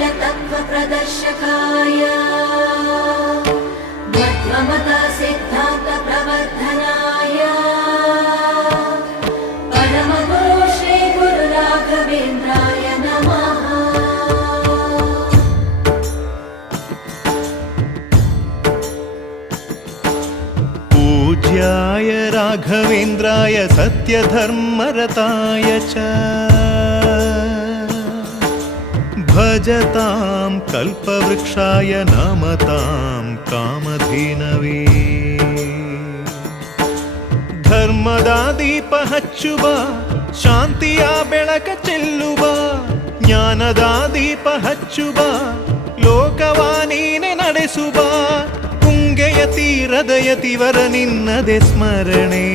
तत्त्वप्रदर्शकाय मध्वमता सिद्धान्तप्रवर्धनाय परमगुरु श्री गुरु राघवेन्द्राय नमः। पूज्याय राघवेन्द्राय सत्यधर्मरताय च भजतां कल्पवृक्षाय नमतां कामधेनवे। ಧರ್ಮದ ದೀಪ ಹಚ್ಚುವ ಶಾಂತಿಯ ಬೆಳಕ ಚೆಲ್ಲುವ ಜ್ಞಾನದ ದೀಪ ಹಚ್ಚುವ ಲೋಕವ ನೀನೆ ನಡೆಸುವ ತುಂಗೆಯ ತೀರದ ಯತಿವರ ನಿನ್ನದೆ ಸ್ಮರಣೆ